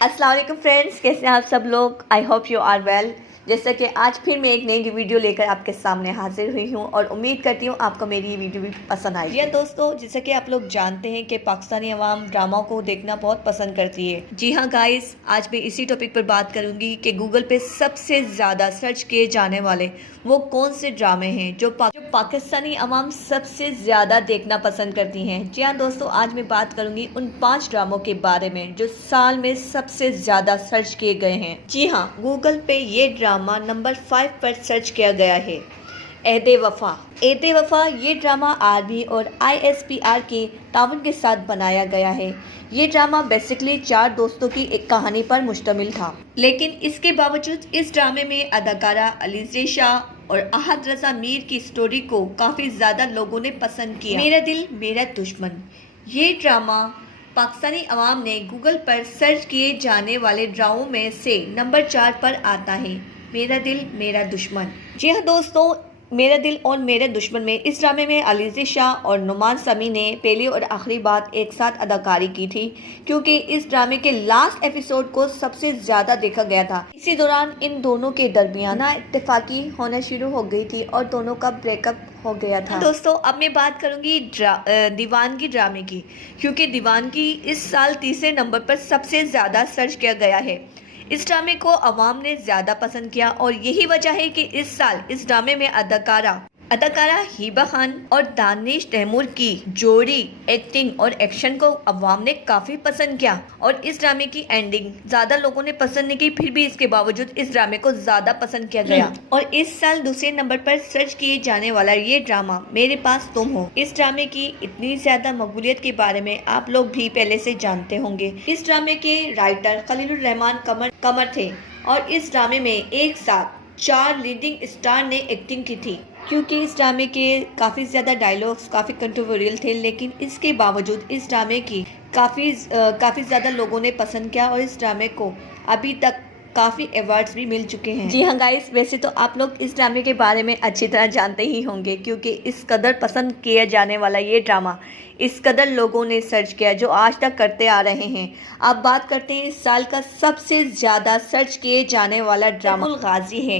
अस्सलाम वालेकुम फ्रेंड्स, कैसे हैं आप सब लोग। I hope you are well. जैसा कि आज फिर मैं एक नई वीडियो लेकर आपके सामने हाजिर हुई हूं और उम्मीद करती हूं आपको मेरी ये वीडियो भी पसंद आएगी। जी दोस्तों, जैसा कि आप लोग जानते हैं कि पाकिस्तानी अवाम ड्रामा को देखना बहुत पसंद करती है। जी हाँ गाइस, आज मैं इसी टॉपिक पर बात करूंगी कि गूगल पे सबसे ज़्यादा सर्च किए जाने वाले वो कौन से ड्रामे हैं जो पाकिस्तानी अवाम सबसे ज़्यादा देखना पसंद करती हैं। जी हाँ दोस्तों, आज मैं बात करूंगी उन 5 ड्रामों के बारे में जो साल में सबसे ज़्यादा सर्च किए गए हैं। जी हाँ, गूगल पे ये ड्रामा नंबर 5 पर सर्च किया गया है। एहदे वफा ये ड्रामा आर्मी और ISPR के ताउन के साथ बनाया गया है। ये ड्रामा बेसिकली 4 दोस्तों की एक कहानी पर मुश्तमिल था, लेकिन इसके बावजूद इस ड्रामे में अदाकारा अलीज़ा शाह और अहद रज़ा मीर की स्टोरी को काफ़ी ज़्यादा लोगों ने पसंद किया। मेरा दिल मेरा दुश्मन ये ड्रामा पाकिस्तानी अवाम ने गूगल पर सर्च किए जाने वाले ड्रामों में से नंबर 4 पर आता है। मेरा दिल मेरा दुश्मन। जी हाँ दोस्तों, मेरा दिल और मेरे दुश्मन में इस ड्रामे में अलीज़ा शाह और नुमान समी ने पहली और आखिरी बार एक साथ अदाकारी की थी, क्योंकि इस ड्रामे के लास्ट एपिसोड को सबसे ज़्यादा देखा गया था। इसी दौरान इन दोनों के दरमियान नाइत्तेफाकी होना शुरू हो गई थी और दोनों का ब्रेकअप हो गया था। दोस्तों, अब मैं बात करूंगी दीवानगी ड्रामे की, क्योंकि दीवानगी इस साल तीसरे नंबर पर सबसे ज़्यादा सर्च किया गया है। इस ड्रामे को अवाम ने ज़्यादा पसंद किया और यही वजह है कि इस साल इस ड्रामे में अदाकारा हिबा खान और दानिश तैमूर की जोड़ी एक्टिंग और एक्शन को अवाम ने काफ़ी पसंद किया और इस ड्रामे की एंडिंग ज़्यादा लोगों ने पसंद नहीं की, फिर भी इसके बावजूद इस ड्रामे को ज़्यादा पसंद किया गया। और इस साल दूसरे नंबर पर सर्च किए जाने वाला ये ड्रामा मेरे पास तुम हो। इस ड्रामे की इतनी ज़्यादा मकबूलियत के बारे में आप लोग भी पहले से जानते होंगे। इस ड्रामे के राइटर खलीलुर रहमान कमर थे और इस ड्रामे में एक साथ 4 लीडिंग स्टार ने एक्टिंग की थी। क्योंकि इस ड्रामे के काफ़ी ज़्यादा डायलॉग्स काफ़ी कंट्रोवर्शियल थे, लेकिन इसके बावजूद इस ड्रामे की काफ़ी ज़्यादा लोगों ने पसंद किया और इस ड्रामे को अभी तक काफ़ी अवार्ड्स भी मिल चुके हैं। जी हाँ गाइस, वैसे तो आप लोग इस ड्रामे के बारे में अच्छी तरह जानते ही होंगे, क्योंकि इस कदर पसंद किया जाने वाला ये ड्रामा इस कदर लोगों ने सर्च किया जो आज तक करते आ रहे हैं। अब बात करते हैं इस साल का सबसे ज़्यादा सर्च किए जाने वाला ड्रामा गाजी है।